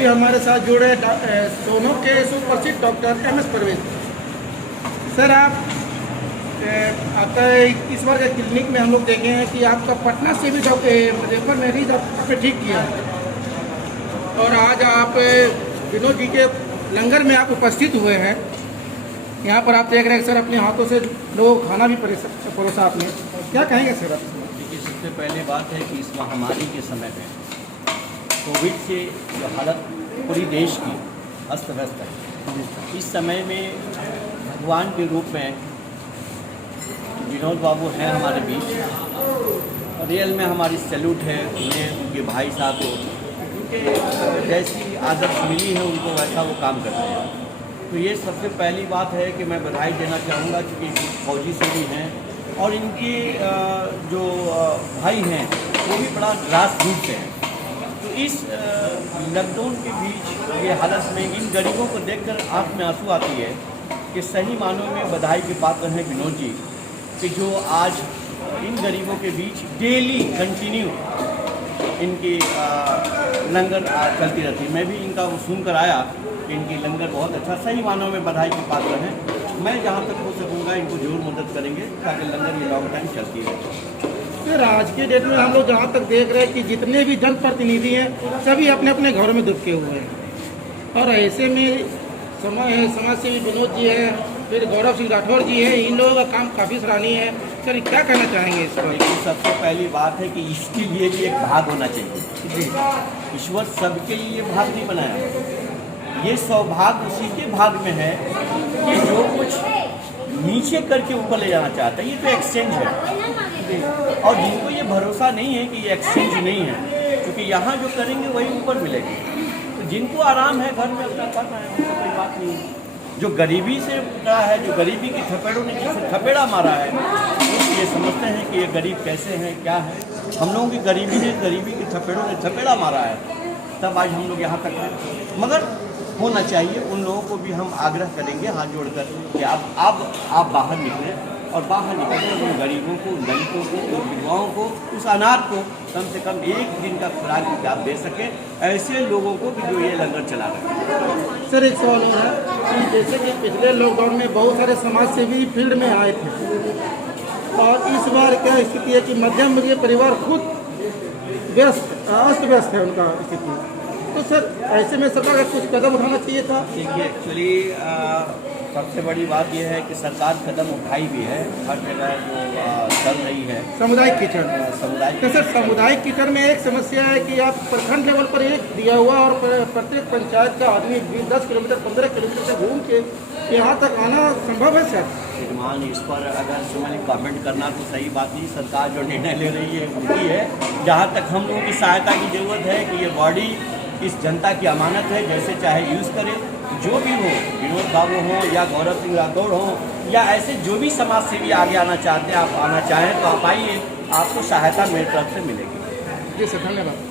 अभी हमारे साथ जुड़े सोनो के सुप्रसिद्ध doctor M S Parvez. Sir आप आपका इस बार के क्लिनिक में हम लोग देखे हैं कि आपका पटना से भी रेफर मरीज आपने ठीक किया और आज आप विनोद जी के लंगर में आप उपस्थित हुए हैं। यहाँ पर आप देख रहे हैं सर अपने हाथों से लोगों को खाना भी परोसा आपने, क्या कहेंगे सर आप? देखिए, सबसे पहले बात है कि इस महामारी के समय में कोविड से जो हालत पूरी देश की अस्त व्यस्त है, इस समय में भगवान के रूप में विनोद बाबू हैं हमारे बीच। रियल में हमारी सैल्यूट है उन्हें, उनके भाई साहब को, उनके जैसी आदत मिली है उनको वैसा वो काम कर रहे हैं। तो ये सबसे पहली बात है कि मैं बधाई देना चाहूँगा क्योंकि फौजी से भी हैं और इनके जो भाई हैं वो भी बड़ा ग्रास रूट से हैं। तो इस लॉकडाउन के बीच ये हालत में इन गरीबों को देखकर आँख में आंसू आती है कि सही मानों में बधाई के पात्र हैं विनोद जी कि जो आज इन गरीबों के बीच डेली कंटिन्यू इनकी लंगर चलती रहती है। मैं भी इनका वो सुनकर आया कि इनकी लंगर बहुत अच्छा, सही मानों में बधाई के पात्र हैं। मैं जहाँ तक हो सकूँगा इनको जरूर मदद करेंगे ताकि लंगर ये लॉन्ग टाइम चलती रहे। सर आज के डेट में हम लोग जहाँ तक देख रहे हैं कि जितने भी जनप्रतिनिधि हैं सभी अपने अपने घरों में दुबके हुए हैं और ऐसे में समाज सेवी विनोद जी है, फिर गौरव सिंह राठौर जी है, इन लोगों का काम काफ़ी सराहनीय है। सर क्या कहना चाहेंगे इस पर? देखिए, सबसे पहली बात है कि इसके लिए भी एक भाग होना चाहिए जी। ईश्वर सबके लिए भाग नहीं बनाया, ये सौभाग्य उसी के भाग में है कि जो कुछ नीचे करके ऊपर ले जाना चाहता है। ये तो एक्सचेंज है और जिनको ये भरोसा नहीं है कि ये एक्सचेंज नहीं है, क्योंकि यहाँ जो करेंगे वही ऊपर मिलेगी। तो जिनको आराम है घर में अपना करना है, उनको कोई बात नहीं है। जो गरीबी से उठा है, जो गरीबी की थपेड़ों ने जिसे थपेड़ा मारा है, तो ये समझते हैं कि ये गरीब कैसे हैं, क्या है। हम लोगों की गरीबी ने, गरीबी की थपेड़ों ने थपेड़ा मारा है, तब आज हम लोग यहाँ तक हैं। मगर होना चाहिए, उन लोगों को भी हम आग्रह करेंगे हाथ जोड़कर कि आप बाहर निकलें और बाहर निकलकर उन गरीबों को, उन दलितों को, उन विधवाओं को, उस अनाथ को कम से कम एक दिन का खुराक आप दे सकें, ऐसे लोगों को कि जो ये लंगर चला रहे हैं। सर एक सवाल और है कि जैसे कि पिछले लॉकडाउन में बहुत सारे समाज सेवी फील्ड में आए थे और इस बार क्या स्थिति है कि मध्यम वर्गीय परिवार खुद अस्त व्यस्त है उनका स्थिति, तो सर ऐसे में सरकार का कुछ कदम उठाना चाहिए था। देखिए, एक्चुअली सबसे बड़ी बात यह है कि सरकार कदम उठाई भी है, हर जगह जो चल रही है सामुदायिक किचन। तो सर सामुदायिक किचन में एक समस्या है कि आप प्रखंड लेवल पर एक दिया हुआ और प्रत्येक पंचायत का आदमी 10 किलोमीटर 15 किलोमीटर से घूम के यहाँ तक आना संभव है सर? श्रीमान, इस पर अगर मैंने कमेंट करना तो सही बात नहीं। सरकार जो निर्णय ले रही है उनकी है। जहाँ तक हम लोगों की सहायता की जरूरत है कि ये बॉडी इस जनता की अमानत है, जैसे चाहे यूज़ करें। जो भी हो, विनोद बाबू हों या गौरव सिंह राठौर हों या ऐसे जो भी समाज सेवी आगे आना चाहते हैं, आप आना चाहें तो आप आइए, आपको सहायता मेरी तरफ से मिलेगी। जी सर, धन्यवाद।